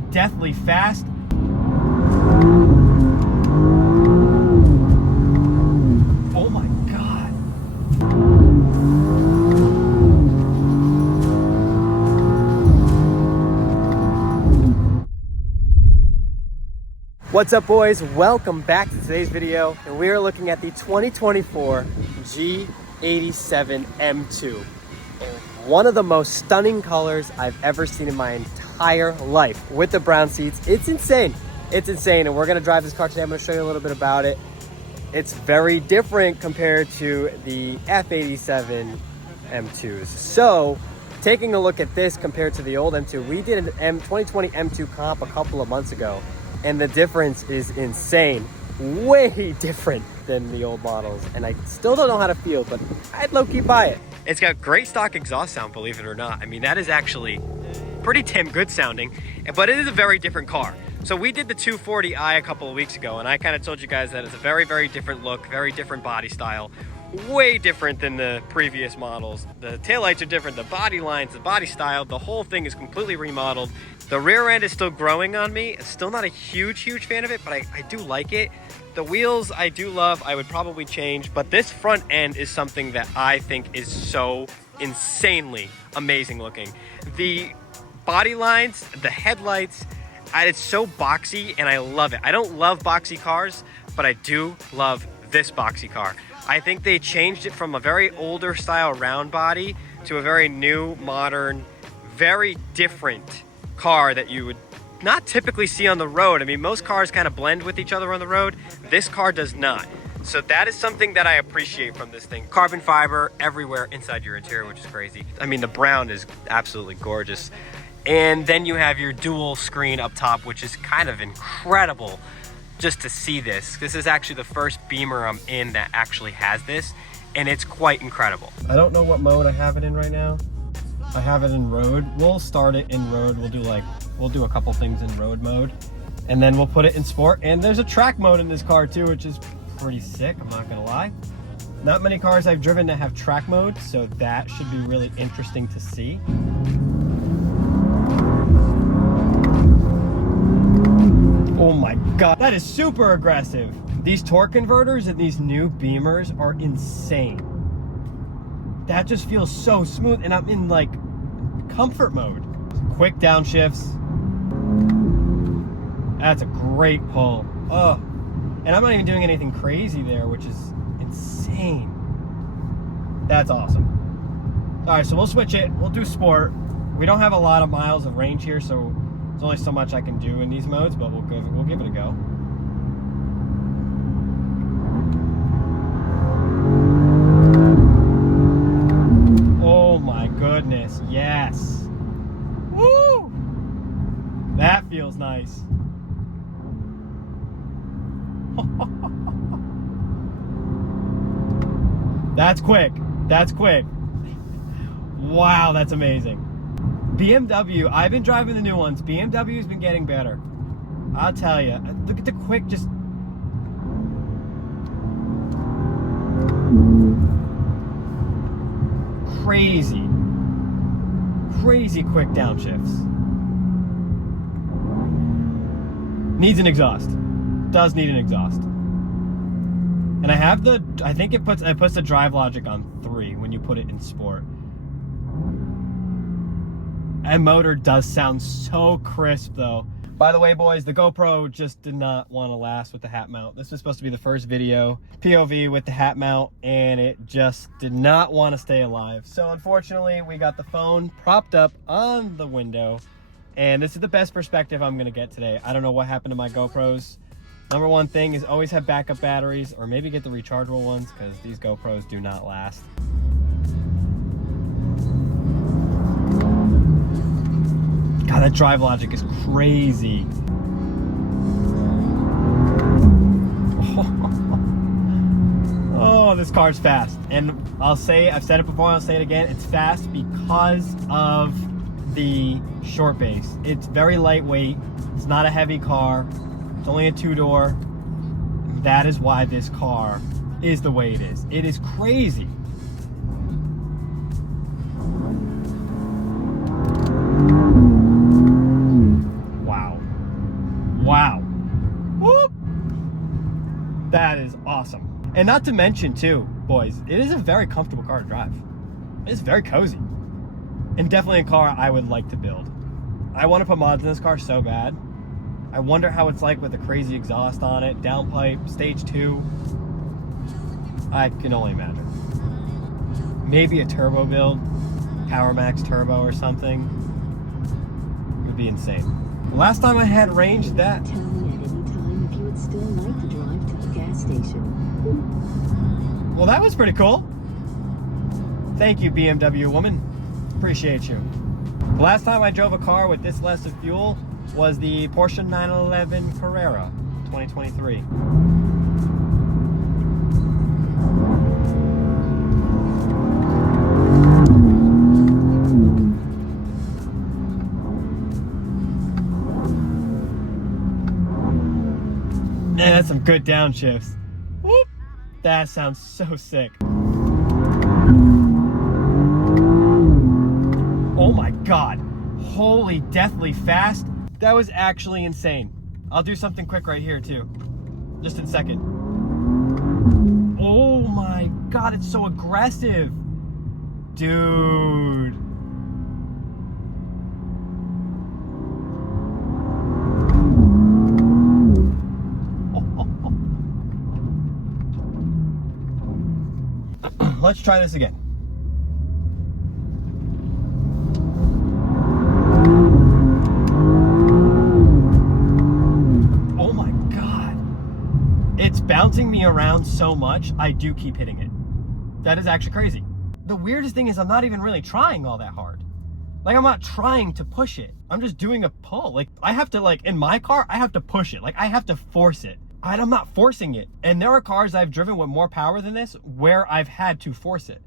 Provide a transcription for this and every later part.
deathly fast. Oh my God. What's up, boys? Welcome back to today's video, and we are looking at the 2024 G87 M2. One of the most stunning colors I've ever seen in my entire life. With the brown seats, it's insane. It's insane, and we're gonna drive this car today. I'm gonna show you a little bit about it. It's very different compared to the F87 M2s. So, taking a look at this compared to the old M2, we did an 2020 M2 comp a couple of months ago, and the difference is insane. Way different than the old models, and I still don't know how to feel, but I'd low-key buy it. It's got great stock exhaust sound, believe it or not. I mean, that is actually pretty damn good sounding, but it is a very different car. So we did the 240i a couple of weeks ago, and I kind of told you guys that it's a very, very different look, very different body style, way different than the previous models. The taillights are different, the body lines, the body style, the whole thing is completely remodeled. The rear end is still growing on me. It's still not a huge fan of it, but I do like it. The wheels I do love, I would probably change, but this front end is something that I think is so insanely amazing looking. The body lines, the headlights, it's so boxy and I love it. I don't love boxy cars, but I do love this boxy car. I think they changed it from a very older style round body to a very new, modern, very different car that you would not typically see on the road. I mean, most cars kind of blend with each other on the road. This car does not. So that is something that I appreciate from this thing. Carbon fiber everywhere inside your interior, which is crazy. I mean, the brown is absolutely gorgeous. And then you have your dual screen up top, which is kind of incredible just to see this. This is actually the first Beamer I'm in that actually has this, and it's quite incredible. I don't know what mode I have it in right now. I have it in road. We'll start it in road. We'll do a couple things in road mode, and then we'll put it in sport. And there's a track mode in this car too, which is pretty sick, I'm not gonna lie. Not many cars I've driven that have track mode, so that should be really interesting to see. Oh my God, that is super aggressive. These torque converters and these new Beamers are insane. That just feels so smooth, and I'm in like comfort mode. Quick downshifts. That's a great pull. Oh, and I'm not even doing anything crazy there, which is insane. That's awesome. All right, so we'll switch it. We'll do sport. We don't have a lot of miles of range here, so there's only so much I can do in these modes, but we'll give it a go. Oh my goodness, yes. Woo! That feels nice. That's quick. That's quick. Wow, that's amazing. BMW, I've been driving the new ones. BMW's been getting better. I'll tell you. Look at the quick, just... Crazy quick downshifts. Needs an exhaust. Does need an exhaust. And I think it puts the drive logic on 3 when you put it in sport. And motor does sound so crisp though. By the way, boys, the GoPro just did not want to last with the hat mount. This was supposed to be the first video POV with the hat mount, and it just did not want to stay alive. So unfortunately, we got the phone propped up on the window, and this is the best perspective I'm gonna get today. I don't know what happened to my GoPros. Number one thing is always have backup batteries, or maybe get the rechargeable ones, because these GoPros do not last. God, that drive logic is crazy. Oh, this car's fast. And I've said it before, I'll say it again, it's fast because of the short base. It's very lightweight. It's not a heavy car. It's only a 2-door. That is why this car is the way it is. It is crazy. Wow. And not to mention too, boys, it is a very comfortable car to drive. It's very cozy. And definitely a car I would like to build. I want to put mods in this car so bad. I wonder how it's like with the crazy exhaust on it, downpipe, stage 2. I can only imagine. Maybe a turbo build, Power Max turbo or something. It would be insane. Last time I had range that. Tell me at any time if you would still like to drive to the gas station. Well, that was pretty cool. Thank you, BMW woman. Appreciate you. The last time I drove a car with this less of fuel was the Porsche 911 Carrera 2023. Man, that's some good downshifts. Whoop! That sounds so sick. Oh my God. Holy deathly fast. That was actually insane. I'll do something quick right here too. Just in a second. Oh my God, it's so aggressive. Dude. Let's try this again. Oh my God. It's bouncing me around so much, I do keep hitting it. That is actually crazy. The weirdest thing is I'm not even really trying all that hard. Like, I'm not trying to push it. I'm just doing a pull. Like, I have to, like, in my car, I have to push it. Like, I have to force it. I'm not forcing it. And there are cars I've driven with more power than this where I've had to force it.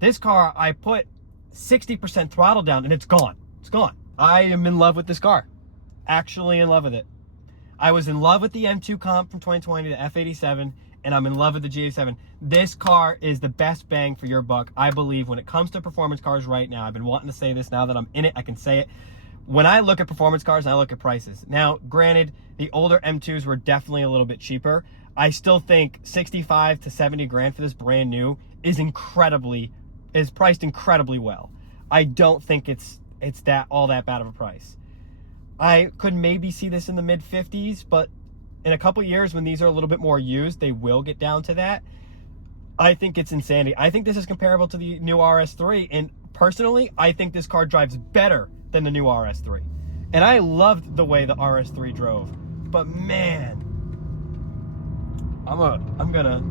This car, I put 60% throttle down and it's gone. It's gone. I am in love with this car. Actually in love with it. I was in love with the M2 comp from 2020, the F87, and I'm in love with the G87. This car is the best bang for your buck, I believe, when it comes to performance cars right now. I've been wanting to say this. Now that I'm in it, I can say it. When I look at performance cars, I look at prices. Now, granted, the older M2s were definitely a little bit cheaper. I still think 65 to 70 grand for this brand new is priced incredibly well. I don't think it's all that bad of a price. I could maybe see this in the mid 50s, but in a couple years when these are a little bit more used, they will get down to that. I think it's insanity. I think this is comparable to the new RS3, and personally, I think this car drives better than the new RS3. And I loved the way the RS3 drove. But man, I'm gonna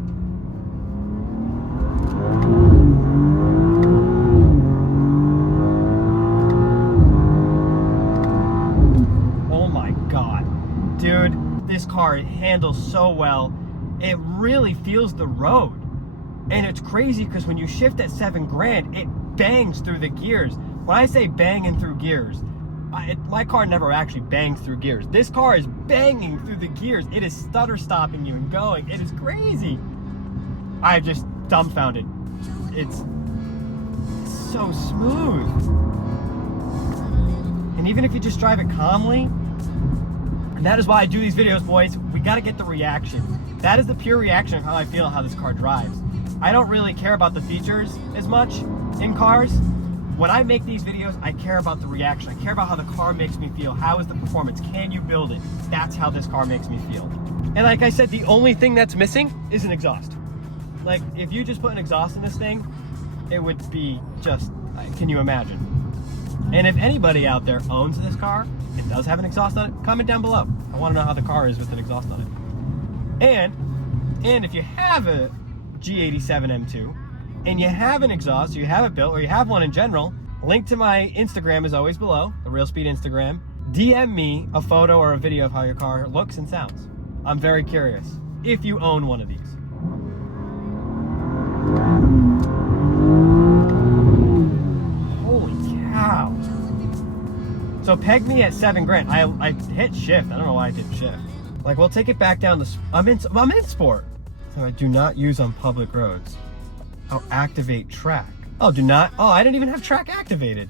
oh my God. Dude, this car handles so well. It really feels the road. And it's crazy because when you shift at 7 grand, it bangs through the gears. When I say banging through gears, my car never actually bangs through gears. This car is banging through the gears. It is stutter stopping you and going. It is crazy. I'm just dumbfounded. It's so smooth. And even if you just drive it calmly, and that is why I do these videos, boys, we got to get the reaction. That is the pure reaction of how I feel how this car drives. I don't really care about the features as much in cars. When I make these videos, I care about the reaction. I care about how the car makes me feel. How is the performance? Can you build it? That's how this car makes me feel. And like I said, the only thing that's missing is an exhaust. Like, if you just put an exhaust in this thing, it would be just, can you imagine? And if anybody out there owns this car and does have an exhaust on it, comment down below. I want to know how the car is with an exhaust on it. And if you have a G87 M2, and you have an exhaust, or you have it built, or you have one in general, link to my Instagram is always below, the Real Speed Instagram. DM me a photo or a video of how your car looks and sounds. I'm very curious if you own one of these. Holy cow. So peg me at 7 grand. I hit shift. I don't know why I did shift. Like, we'll take it back down to, I'm in sport. So I do not use on public roads. Oh, activate track. Oh, I didn't even have track activated.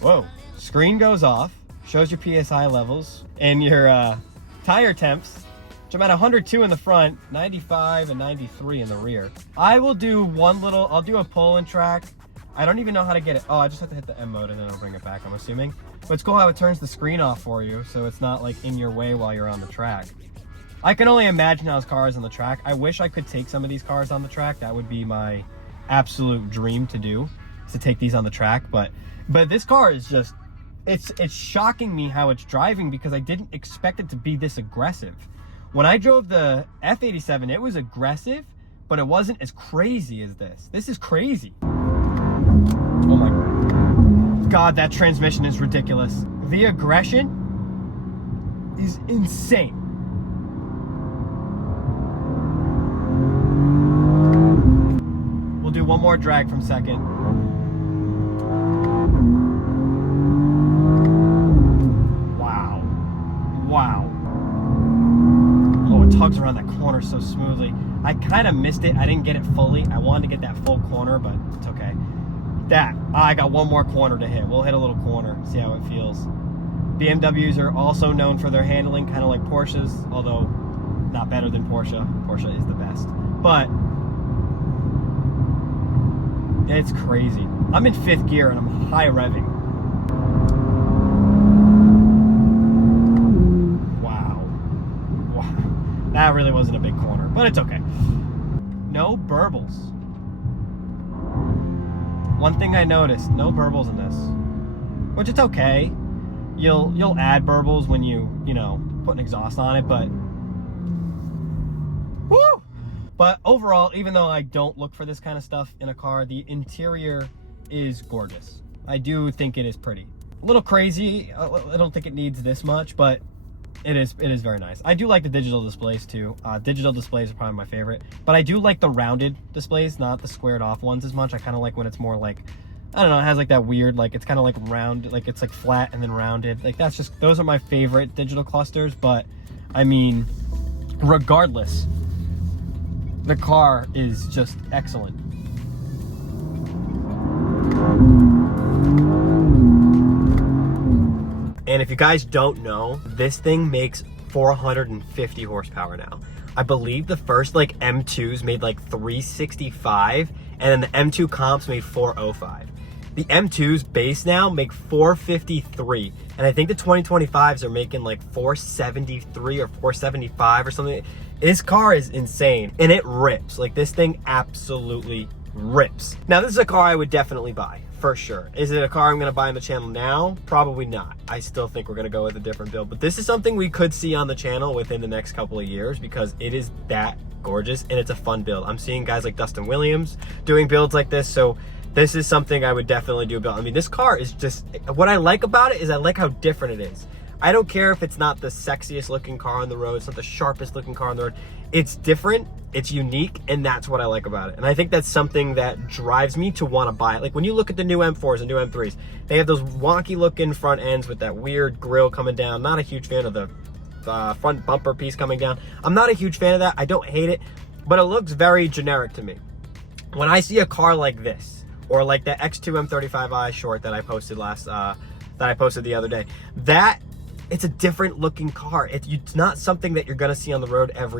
Whoa. Screen goes off, shows your PSI levels and your tire temps. which I'm at 102 in the front, 95 and 93 in the rear. I'll do a pull and track. I don't even know how to get it. Oh, I just have to hit the M mode and then it'll bring it back, I'm assuming. But it's cool how it turns the screen off for you, so it's not like in your way while you're on the track. I can only imagine how this car is on the track. I wish I could take some of these cars on the track. That would be my absolute dream to do, is to take these on the track. But this car is just, it's shocking me how it's driving, because I didn't expect it to be this aggressive. When I drove the F87, it was aggressive, but it wasn't as crazy as this. This is crazy. Oh my God, that transmission is ridiculous. The aggression is insane. We'll do one more drag from second. Wow. Wow. Oh, it tugs around that corner so smoothly. I kind of missed it. I didn't get it fully. I wanted to get that full corner, but it's okay. I got one more corner to hit. We'll hit a little corner, see how it feels. BMWs are also known for their handling, kind of like Porsches, although not better than Porsche. Porsche is the best. But it's crazy. I'm in 5th gear and I'm high revving. Wow. Wow. That really wasn't a big corner, but it's okay. No burbles. One thing I noticed, no burbles in this, which it's okay. You'll add burbles when you know, put an exhaust on it, but woo! But overall, even though I don't look for this kind of stuff in a car, the interior is gorgeous. I do think it is pretty. A little crazy. I don't think it needs this much, but it is very nice. I do like the digital displays too. Digital displays are probably my favorite, but I do like the rounded displays, not the squared off ones as much. I kind of like when it's more like, I don't know, it has like that weird, like it's kind of like round, like it's like flat and then rounded. Like that's just, those are my favorite digital clusters. But I mean, regardless, the car is just excellent. And if you guys don't know, this thing makes 450 horsepower now. I believe the first like M2s made like 365, and then the M2 comps made 405. The M2s base now make 453, and I think the 2025s are making like 473 or 475 or something. This car is insane, and it rips. Like, this thing absolutely rips. Now, this is a car I would definitely buy, for sure. Is it a car I'm gonna buy on the channel now? Probably not. I still think we're gonna go with a different build, but this is something we could see on the channel within the next couple of years, because it is that gorgeous and it's a fun build. I'm seeing guys like Dustin Williams doing builds like this, so this is something I would definitely do a build. I mean, this car is just, what I like about it is I like how different it is. I don't care if it's not the sexiest looking car on the road, it's not the sharpest looking car on the road. It's different, it's unique, and that's what I like about it. And I think that's something that drives me to want to buy it. Like when you look at the new M4s and new M3s, they have those wonky looking front ends with that weird grille coming down. Not a huge fan of the front bumper piece coming down. I'm not a huge fan of that. I don't hate it, but it looks very generic to me. When I see a car like this, or like the X2 M35i short that I posted the other day, that it's a different looking car. It's not something that you're gonna see on the road every